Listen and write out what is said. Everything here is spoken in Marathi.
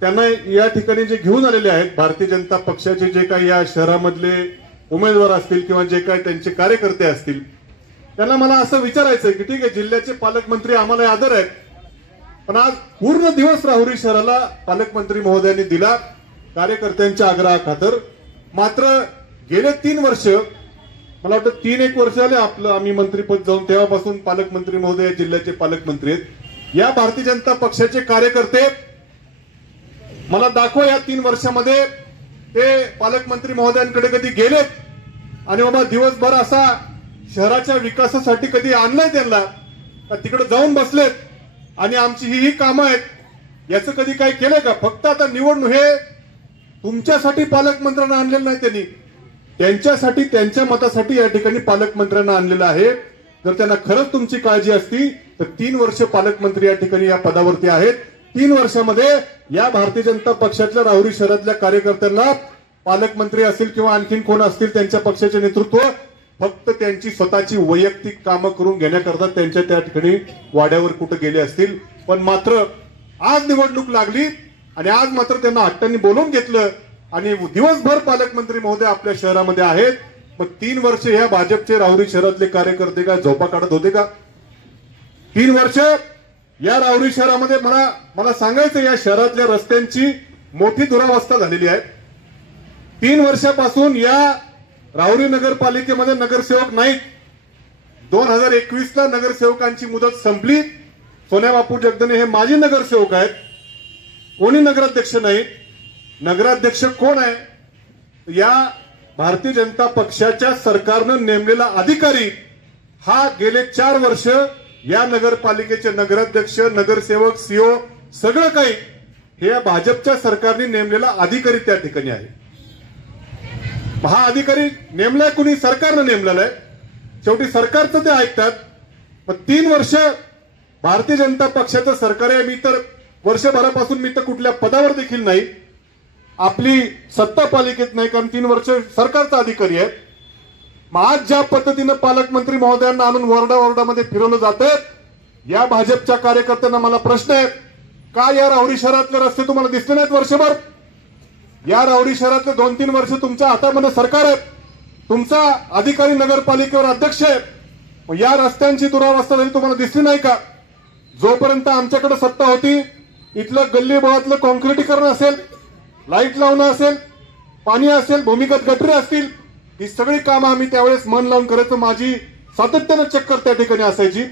त्यांना या ठिकाणी जे घेऊन आलेले आहेत भारतीय जनता पक्षाचे जे काही या शहरामधले उमेदवार असतील किंवा जे काही त्यांचे कार्यकर्ते असतील, त्यांना मला असं विचारायचं की ठीक आहे, जिल्ह्याचे पालकमंत्री आम्हाला आदर आहेत, पण आज पूर्ण दिवस राहुरी शहराला पालकमंत्री महोदयांनी दिला कार्यकर्त्यांच्या आग्रहाखातर. मात्र गेले 3 वर्ष, मला वाटतं 3-1 वर्ष झाले आपलं आम्ही मंत्रीपद जाऊन, तेव्हापासून पालकमंत्री महोदय जिल्ह्याचे पालकमंत्री आहेत. या भारतीय जनता पक्षाचे कार्यकर्ते मला दाखवा या 3 वर्षामध्ये ते पालकमंत्री महोदयांकडे कधी गेलेत आणि बाबा दिवसभर असा शहराच्या विकासासाठी कधी आणलंय त्यांना का तिकडे जाऊन बसलेत आणि आमची ही कामं आहेत याचं कधी काय केलंय का? फक्त आता निवडणूक हे तुमच्यासाठी पालकमंत्र्यांना आणलेलं नाही, त्यांनी त्यांच्यासाठी, त्यांच्या मतासाठी या ठिकाणी पालकमंत्र्यांना आणलेलं आहे. जर त्यांना खरंच तुमची काळजी असती तर 3 वर्ष पालकमंत्री या ठिकाणी या पदावरती आहेत. 3 वर्षामध्ये या भारतीय जनता पक्षातल्या राहुरी शहरातल्या कार्यकर्त्यांना पालकमंत्री असतील किंवा आणखीन कोण असतील त्यांच्या पक्षाचे नेतृत्व फक्त त्यांची स्वतःची वैयक्तिक कामं करून घेण्याकरता त्यांच्या त्या ठिकाणी वाड्यावर कुठे गेले असतील. पण मात्र आज निवडणूक लागली आणि आज मात्र त्यांना हट्टांनी बोलवून घेतलं आणि दिवसभर पालकमंत्री महोदय आपल्या शहरामध्ये आहेत. मग 3 वर्ष ह्या भाजपचे राहुरी शहरातले कार्यकर्ते काय झोपा काढत होते का? 3 वर्ष या राहुरी शहरामध्ये मला सांगायचं, या शहरातल्या रस्त्यांची मोठी दुरावस्था झालेली आहे. 3 वर्षापासून या राहुरी नगरपालिकेमध्ये नगरसेवक नाहीत. 2021ला नगरसेवकांची मुदत संपली. सोन्या बापू जगदने हे माजी नगरसेवक आहेत, कोणी नगराध्यक्ष नाही. नगराध्यक्ष कोण आहे? या भारतीय जनता पक्षाच्या सरकारनं नेमलेला अधिकारी हा गेले 4 वर्ष या नगरपालिकेचे नगराध्यक्ष, नगरसेवक, सीओ सगळं काही हे या भाजपच्या सरकारने नेमलेला अधिकारी त्या ठिकाणी आहे. हा अधिकारी नेमलाय कुणी? सरकारनं नेमलेला आहे. शेवटी सरकारचं ते ऐकतात. मग 3 वर्ष भारतीय जनता पक्षाचं सरकार आहे. मी तर वर्षभरापासून मी तर कुठल्या पदावर देखील नाही, आपली सत्ता पालिकेत नाही, कारण 3 वर्ष सरकारचा अधिकारी आहे. मग आज ज्या पद्धतीनं पालकमंत्री महोदयांना आणून वॉर्डामध्ये फिरवलं जातं, या भाजपच्या कार्यकर्त्यांना मला प्रश्न आहे, का या राहुरी शहरातले रस्ते तुम्हाला दिसले नाहीत वर्षभर? या राहुरी शहरातले 2-3 वर्ष तुमच्या हातामध्ये सरकार आहे, तुमचा अधिकारी नगरपालिकेवर अध्यक्ष आहे. मग या रस्त्यांची दुरावस्था झाली तुम्हाला दिसली नाही का? जोपर्यंत आमच्याकडे सत्ता होती, इथलं गल्ली बोळातलं कॉन्क्रिटीकरण असेल, लाईट लावणं असेल, पाणी असेल, भूमिगत गटरी असतील, ही सगळी कामं आम्ही त्यावेळेस मन लावून करायचं. माझी सातत्यानं चक्कर त्या ठिकाणी असायची.